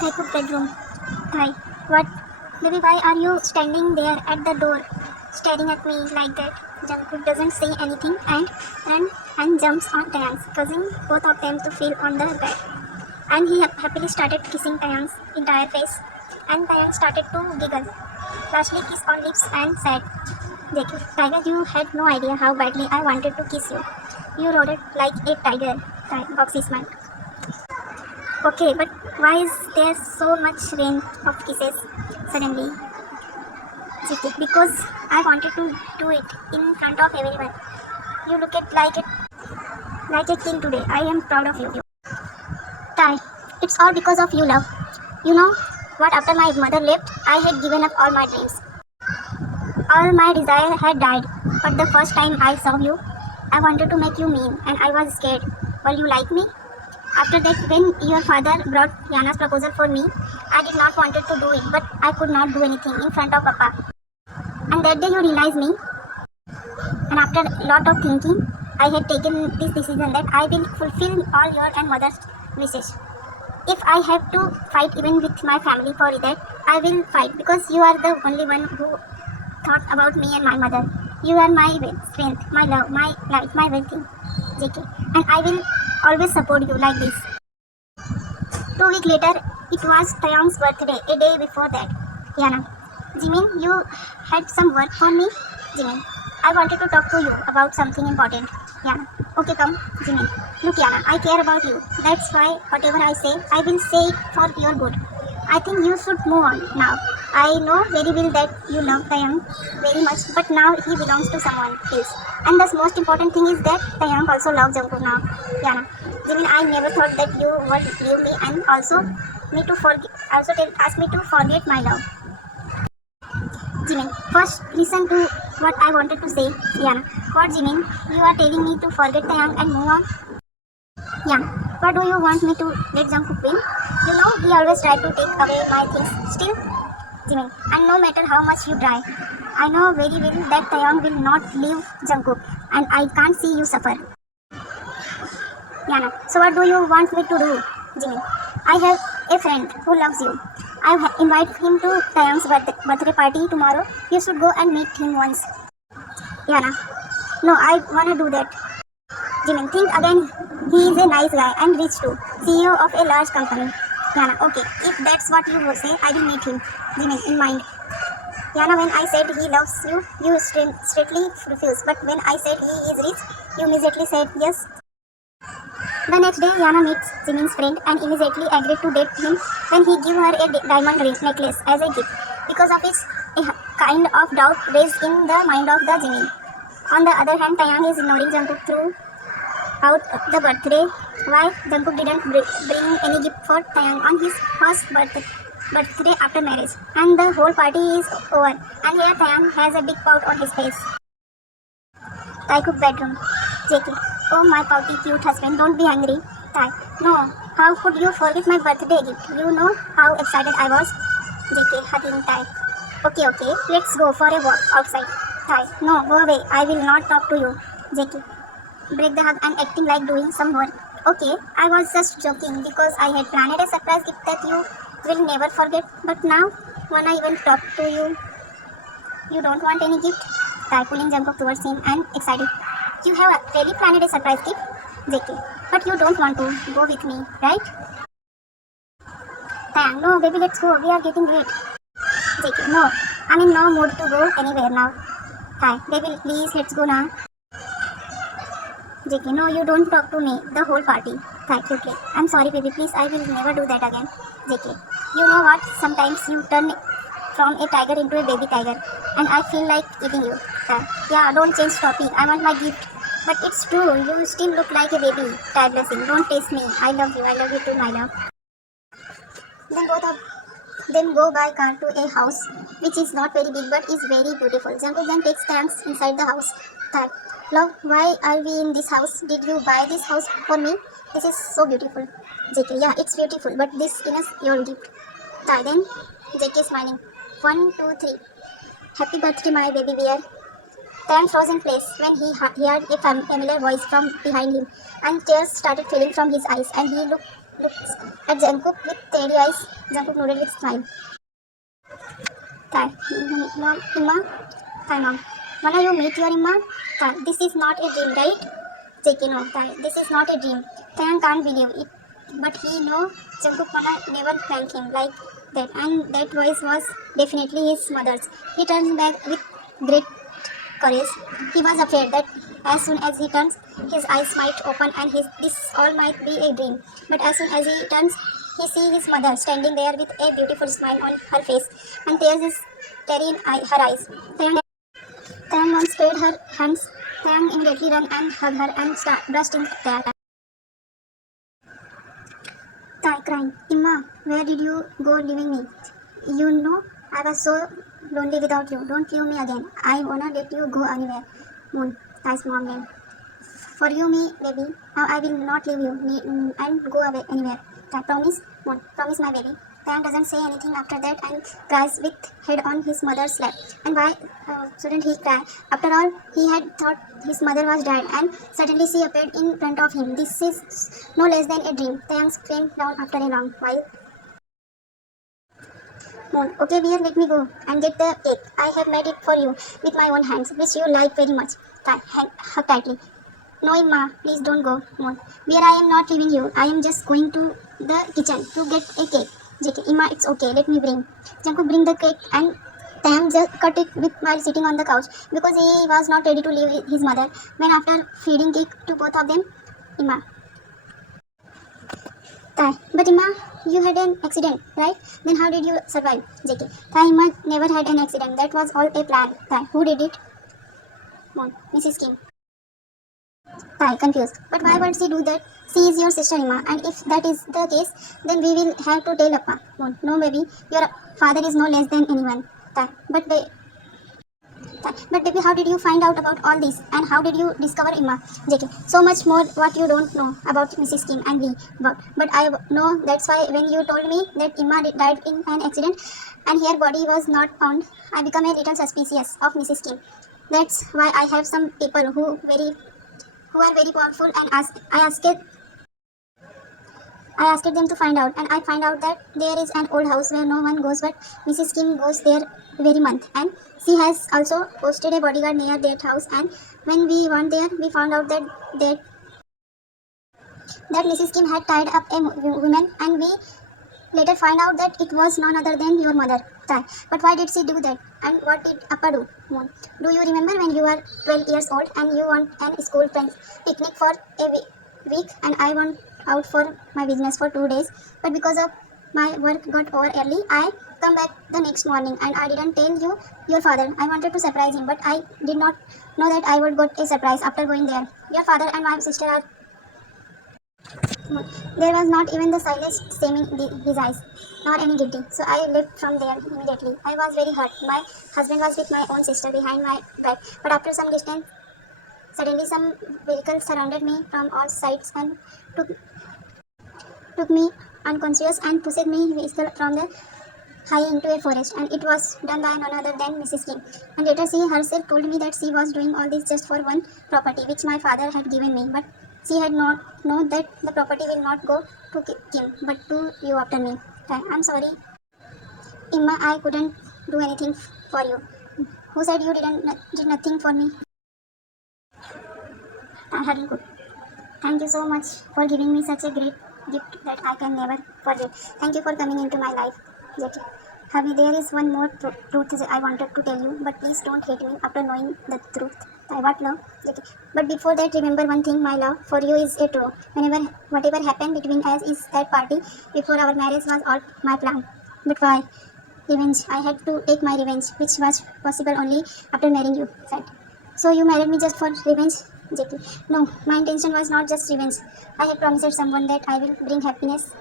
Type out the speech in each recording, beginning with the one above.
Taekook bedroom. Thai. What? Baby, why are you standing there at the door, staring at me like that? Jungkook doesn't say anything and jumps on Taeyang's, causing both of them to feel on the bed. And he happily started kissing Taeyang's entire face. And Taeyang started to giggle. Lastly, kiss on lips and said, "Jackie, Tiger, you had no idea how badly I wanted to kiss you. You roared like a tiger." Boxy smiled. Okay, but why is there so much rain of kisses suddenly? Jackie, because I wanted to do it in front of everyone. You look at like a king today. I am proud of you. Tai, it's all because of you, love. You know what? After my mother left, I had given up all my dreams. All my desire had died. But the first time I saw you, I wanted to make you mean, and I was scared. Will you like me? After that, when your father brought Yana's proposal for me, I did not want to do it, but I could not do anything in front of Papa. And that day you realized me, and after a lot of thinking, I had taken this decision that I will fulfill all your and mother's wishes. If I have to fight even with my family for that, I will fight because you are the only one who thought about me and my mother. You are my strength, my love, my life, my everything, JK. And I will always support you like this. 2 weeks later, it was Taeyang's birthday, a day before that. Yana, Jimin, you had some work for me? Jimin, I wanted to talk to you about something important. Yana, okay, come, Jimin. Look, Yana, I care about you. That's why whatever I say, I will say it for your good. I think you should move on now. I know very well that you love Taeyang very much, but now he belongs to someone else. And the most important thing is that Taeyang also loves Jungkook now. Yana, Jimin, I never thought that you would leave me and also ask me to forget my love. Jimin, first listen to what I wanted to say. Yana, what, Jimin? You are telling me to forget Taeyang and move on? Yana, what do you want me to let Jungkook win? You know he always tried to take away my things. Still, Jimin, and no matter how much you try, I know very well that Taeyang will not leave Jungkook, and I can't see you suffer. Yana, so what do you want me to do, Jimin? I have a friend who loves you. I invite him to Taeyang's birthday party tomorrow. You should go and meet him once. Yana, no, I wanna do that. Jimin, think again. He is a nice guy and rich too, CEO of a large company. Yana, okay, if that's what you would say, I will meet him. Jimin, in mind. Yana, when I said he loves you, you straightly refused. But when I said he is rich, you immediately said yes. The next day, Yana meets Jimin's friend and immediately agreed to date him when he gave her a diamond necklace as a gift. Because of it, a kind of doubt raised in the mind of the Jimin. On the other hand, Taeyang is ignoring Jungkook throughout the birthday. Why Jungkook didn't bring any gift for Taeyang on his first birthday after marriage, and the whole party is over, and here Taeyang has a big pout on his face. Taekook bedroom. JK, oh my pouty cute husband, don't be angry. Tai, no, how could you forget my birthday gift? You know how excited I was. JK, hugging Tai. Okay, let's go for a walk outside. Tai, no, go away, I will not talk to you. JK, break the hug and acting like doing some work. Okay, I was just joking because I had planned a surprise gift that you will never forget. But now, when I even talk to you, you don't want any gift? Tai, pulling Jungkook towards him and excited. You have really planned a surprise gift? JK, but you don't want to go with me, right? Tai, no, baby, let's go. We are getting late. JK, no, I'm in no mood to go anywhere now. Tai, baby, please, let's go now. JK, no, you don't talk to me the whole party. Tai, quickly. I'm sorry, baby, please, I will never do that again. JK, you know what? Sometimes you turn from a tiger into a baby tiger, and I feel like eating you. Tai, yeah, don't change topic. I want my gift. But it's true, you still look like a baby. Tai, blessing, don't taste me. I love you too, my love. Then both of them go by car to a house, which is not very big but is very beautiful. Jungkook then takes Taeyang inside the house. Tai, love, why are we in this house? Did you buy this house for me? This is so beautiful. JK, yeah, it's beautiful, but this is your gift. Tai, then JK smiling. 1, 2, 3. Happy birthday, my baby bear. Taeyang froze in place when he heard a familiar voice from behind him, and tears started falling from his eyes, and he looked looks at Jungkook with steady eyes. Jungkook nodded with smile. Kai, mom, Imma, Kai mom. Wanna you meet your Imma? Kai, this is not a dream, right? JK, no, Kai, this is not a dream. Taeyang can't believe it, but he know Jungkook wanna never prank him like that, and that voice was definitely his mother's. He turns back with great courage. He was afraid that as soon as he turns, his eyes might open and this all might be a dream. But as soon as he turns, he sees his mother standing there with a beautiful smile on her face and tears is tearing her eyes. Taeyang once spread her hands. Taeyang immediately ran and hugged her and burst into tears. Tae crying, Imma, where did you go leaving me? You know, I was so lonely without you. Don't leave me again. I wanna let you go anywhere. Moon, Tae's mom name. Forgive me, baby. Now I will not leave you and go away anywhere. I promise, Moon. Promise, my baby. Taeyang doesn't say anything after that and cries with head on his mother's lap. And why shouldn't he cry? After all, he had thought his mother was dead and suddenly she appeared in front of him. This is no less than a dream. Taeyang screamed down after a long while. Moon, okay dear, let me go and get the cake. I have made it for you with my own hands, which you like very much. Hug tightly. No, Imma, please don't go. Moon. Dear, I am not leaving you. I am just going to the kitchen to get a cake. JK, Imma, it's okay. Let me bring. Jungkook bring the cake and Taeyang just cut it with while sitting on the couch because he was not ready to leave his mother. When after feeding cake to both of them, Imma. Tae, but Imma, you had an accident, right? Then how did you survive? JK, Tae, Imma never had an accident. That was all a plan. Tae, who did it? Moon, Mrs. Kim. Tae, confused. But why would she do that? She is your sister, Imma, and if that is the case, then we will have to tell Appa. Moon, no, baby, your father is no less than anyone. Tae, but baby, how did you find out about all this? And how did you discover Imma? JK, so much more what you don't know about Mrs. Kim and me. But I know that's why when you told me that Imma died in an accident and her body was not found, I became a little suspicious of Mrs. Kim. That's why I have some people who are very powerful and I asked them to find out and I find out that there is an old house where no one goes but Mrs. Kim goes there very month and she has also posted a bodyguard near that house and when we went there we found out that Mrs. Kim had tied up a woman and we later find out that it was none other than your mother. But why did she do that? And what did Appa do? Moon. Do you remember when you were 12 years old and you went an school friends picnic for a week and I went out for my business for 2 days but because of my work got over early I come back the next morning and I didn't tell your father. I wanted to surprise him but I did not know that I would get a surprise after going there. Your father and my sister are there was not even the slightest shame in his eyes, nor any guilty. So I left from there immediately. I was very hurt. My husband was with my own sister behind my back. But after some distance, suddenly some vehicles surrounded me from all sides and took me unconscious and pushed me from the high into a forest. And it was done by none other than Mrs. Kim. And later she herself told me that she was doing all this just for one property which my father had given me. But she had not known that the property will not go to Kim but to you after me. I'm sorry, Imma, I couldn't do anything for you. Who said you did nothing for me? Hardly could. Thank you so much for giving me such a great gift that I can never forget. Thank you for coming into my life, Jackie. Happy, there is one more truth I wanted to tell you, but please don't hate me after knowing the truth. What love? Jackie. But before that, remember one thing, my love for you is a true. Whatever happened between us is that party before our marriage was all my plan. But why? Revenge. I had to take my revenge, which was possible only after marrying you. Right? So you married me just for revenge? JK. No, my intention was not just revenge. I had promised someone that I will bring happiness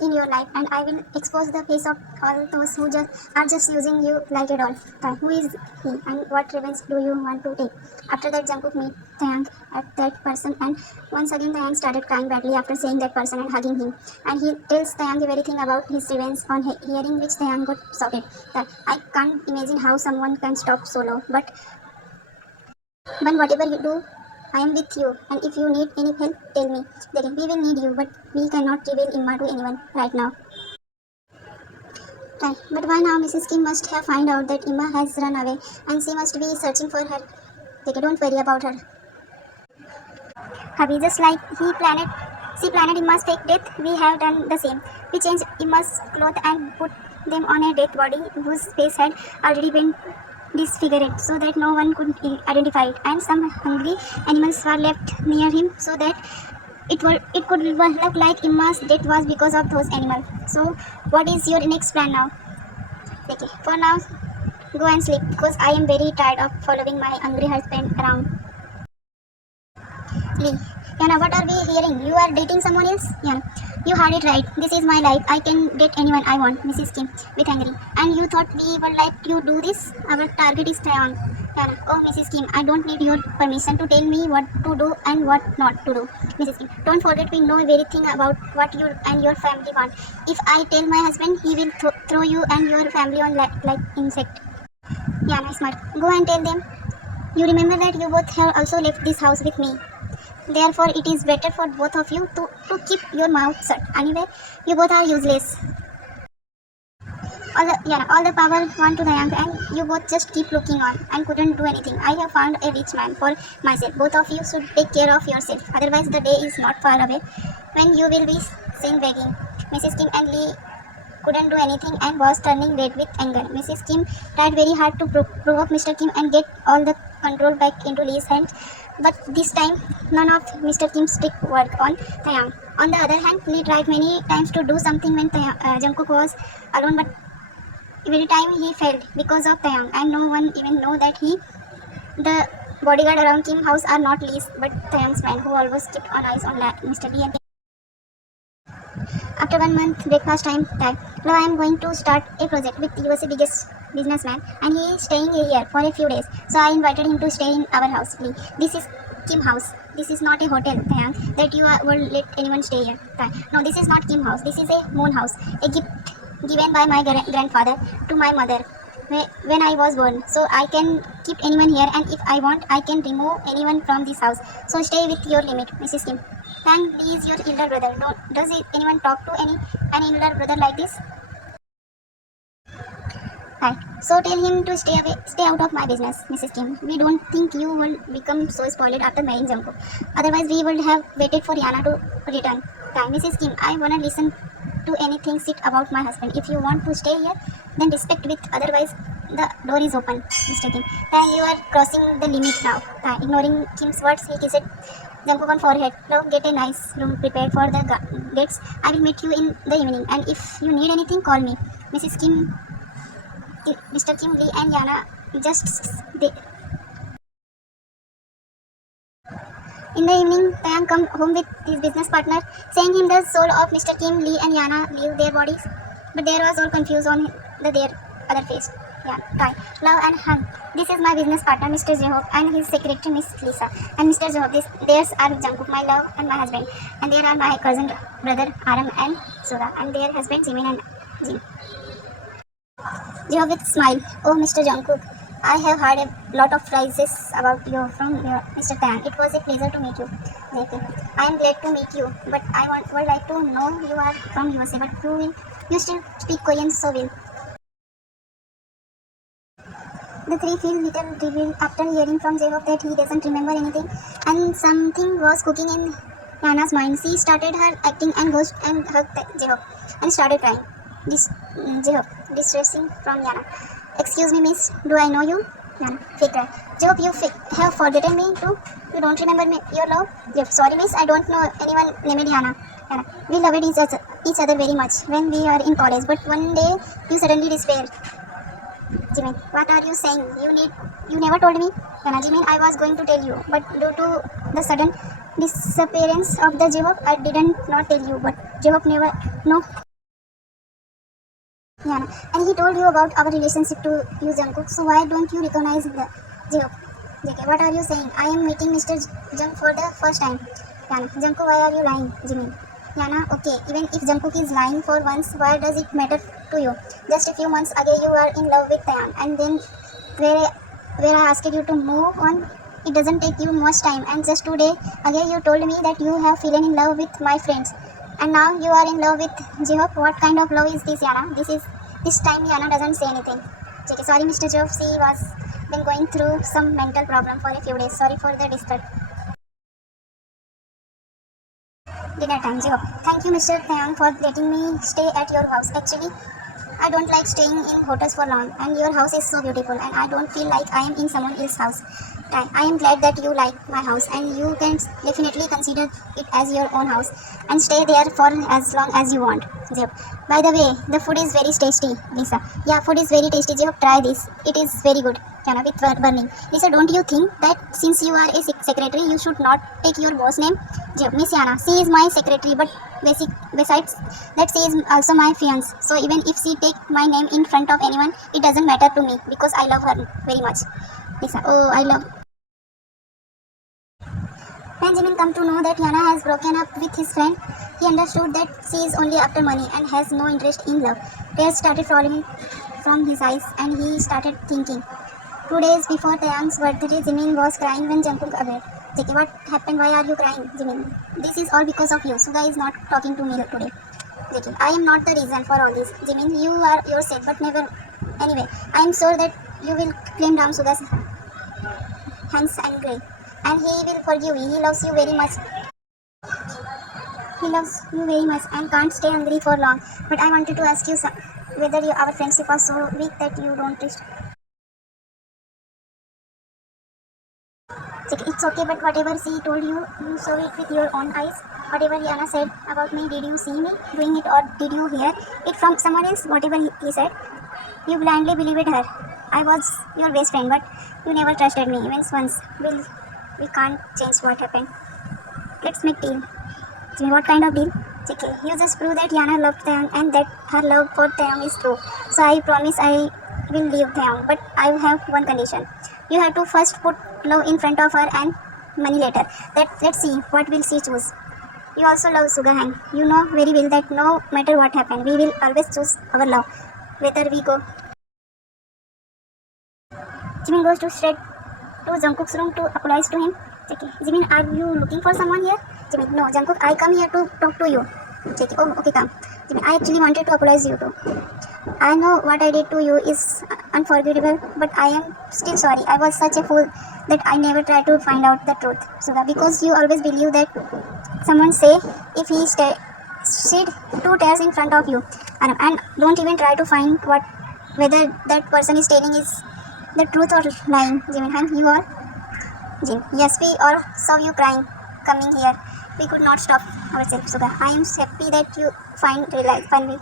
in your life and I will expose the face of all those who are just using you like a doll. Who is he and what revenge do you want to take? After that, Jungkook met Taeyang at that person and once again Taeyang started crying badly after seeing that person and hugging him. And he tells Taeyang the very thing about his revenge on hearing which Taeyang got shouted. I can't imagine how someone can stop so low, but whatever you do, I am with you, and if you need any help, tell me. Daddy, we will need you, but we cannot reveal Imma to anyone right now. Right, but by now Mrs. Kim must have found out that Imma has run away, and she must be searching for her. Daddy, don't worry about her. Hubby, just like she planned Imma's fake death, we have done the same. We changed Imma's clothes and put them on a dead body whose face had already been disfigured so that no one could identify it, and some hungry animals were left near him so that it could look like Imma's death was because of those animals. So, what is your next plan now? Okay, for now, go and sleep because I am very tired of following my hungry husband around. Lee. Yana, what are we hearing? You are dating someone else? Yana, you heard it right. This is my life. I can date anyone I want, Mrs. Kim, with angry. And you thought we would let you do this? Our target is Taeyong. Yana, oh, Mrs. Kim, I don't need your permission to tell me what to do and what not to do. Mrs. Kim, don't forget we know everything about what you and your family want. If I tell my husband, he will throw you and your family on like insect. Yana, smart. Go and tell them. You remember that you both have also left this house with me. Therefore, it is better for both of you to keep your mouth shut. Anyway, you both are useless. All the power went to the young, and you both just keep looking on and couldn't do anything. I have found a rich man for myself. Both of you should take care of yourself. Otherwise, the day is not far away when you will be seen begging. Mrs. Kim and Lee couldn't do anything and was turning red with anger. Mrs. Kim tried very hard to provoke Mr. Kim and get all the control back into Lee's hands, but this time none of Mr. Kim's trick worked on Taeyang. On the other hand, Lee tried many times to do something when Jungkook was alone, but every time he failed because of Taeyang, and no one even know that the bodyguard around Kim house are not Lee's but Taeyang's man, who always kept on eyes on Mr. Lee and after 1 month breakfast time tag. Now I am going to start a project with USA biggest businessman, and he is staying here for a few days. So I invited him to stay in our house. This is Kim house. This is not a hotel, that you will let anyone stay here. No, this is not Kim house. This is a moon house, a gift given by my grandfather to my mother when I was born. So I can keep anyone here, and if I want, I can remove anyone from this house. So stay with your limit, Mrs. Kim. Thank Lee is your elder brother. Does anyone talk to any elder brother like this? Right. So tell him to stay away, stay out of my business, Mrs. Kim. We don't think you will become so spoiled after marrying Jungkook. Otherwise, we would have waited for Yana to return. Mrs. Kim, I wanna listen to anything sit about my husband. If you want to stay here, then respect with. Otherwise, the door is open, Mr. Kim. You are crossing the limit now. Ignoring Kim's words, he kissed Jungkook on forehead. Now get a nice room prepared for the guests. I will meet you in the evening, and if you need anything, call me. Mrs. Kim, Mr. Kim, Lee, and Yana in the evening, Taeyang come home with his business partner, saying him the soul of Mr. Kim, Lee, and Yana leave their bodies, but there was all confused on their other face. Love and hug. This is my business partner, Mr. Jehob, and his secretary, Miss Lisa. And Mr. Jehob, there's are Jungkook, my love, and my husband. And there are my cousin, brother, Aram, and Sura, and their husband, Jimin and Jim. Jehob with smile. Oh, Mr. Jungkook, I have heard a lot of praises about you from Mr. Tan. It was a pleasure to meet you. I am glad to meet you, but I would like to know you are from USA, but you still speak Korean so well. The three feel little revealed after hearing from Jacob that he doesn't remember anything, and something was cooking in Yana's mind. She started her acting and goes and hugged Jacob and started crying. Jacob, distressing from Yana. Excuse me, miss, do I know you? Yana, fake cry. Jacob, you have forgotten me too? You don't remember your love? Jacob, sorry, miss, I don't know anyone named Yana. Yana, we loved each other very much when we were in college, but one day you suddenly disappeared. Jimin, what are you saying? You never told me. Yana, Jimin, I was going to tell you, but due to the sudden disappearance of the Jehok, I didn't not tell you, but Jehok never know. Yana, and he told you about our relationship to you, Jungkook, so why don't you recognize the Jehok? JK, what are you saying? I am meeting Mr. Jung for the first time. Yana, Jungkook, why are you lying? Jimin. Yana, okay, even if Jungkook is lying for once, why does it matter to you? Just a few months ago, you were in love with Taeyang, and then where I asked you to move on, It doesn't take you much time, and just today again you told me that you have fallen in love with my friends, and now you are in love with Jihok. What kind of love is this, Yana? This time Yana doesn't say anything. Okay, sorry, Mr. Job. She was been going through some mental problem for a few days. Sorry for the disturb. Dinner time, Jihok. Thank you, Mr. Taeyang, for letting me stay at your house. Actually, I don't like staying in hotels for long, and your house is so beautiful, and I don't feel like I am in someone else's house. I am glad that you like my house, and you can definitely consider it as your own house and stay there for as long as you want. Jeb. By the way, the food is very tasty, Lisa. Yeah, food is very tasty. Jeb, try this. It is very good. Yana, with burning. Lisa, don't you think that since you are a secretary, you should not take your boss name? Jeb, Miss Yana, she is my secretary, but besides that, she is also my fiance. So even if she take my name in front of anyone, it doesn't matter to me because I love her very much. Lisa, oh, I love. When Jimin come to know that Yana has broken up with his friend, he understood that she is only after money and has no interest in love. Tears started falling from his eyes, and he started thinking. 2 days before Taeyang's birthday, Jimin was crying when Jungkook arrived. Jackie, what happened? Why are you crying, Jimin? This is all because of you. Suga is not talking to me today. Jackie, I am not the reason for all this. Jimin, you are yourself, but never. Anyway, I am sure that you will claim down Suga's hands angry, and he will forgive you. He loves you very much. He loves you very much and can't stay hungry for long. But I wanted to ask you whether our friendship was so weak that you don't trust. It's okay, but whatever she told you, you saw it with your own eyes. Whatever Yana said about me, did you see me doing it, or did you hear it from someone else? Whatever he said, you blindly believed her. I was your best friend, but you never trusted me. Even once. We can't change what happened. Let's make deal. What kind of deal? Okay, you just prove that Yana loved Taeyang and that her love for Taeyang is true. So I promise I will leave Taeyang, but I have one condition. You have to first put love in front of her and money later. Let's see what will she choose. You also love Sugahang. You know very well that no matter what happens, we will always choose our love. Whether we go. Jimin goes to straight to Jungkook's room to apologize to him. Okay. Jimin, are you looking for someone here? Jimin, no, Jungkook, I come here to talk to you. Okay, oh, okay, come. Jimin, I actually wanted to apologize you too. I know what I did to you is unforgivable, but I am still sorry. I was such a fool that I never tried to find out the truth. Suga, because you always believe that someone say if he shed 2 tears in front of you, and don't even try to find whether that person is telling is the truth or lying. Jimin, you are. Jim, yes, we all saw you crying coming here. We could not stop ourselves, Suga. I am happy that you find me.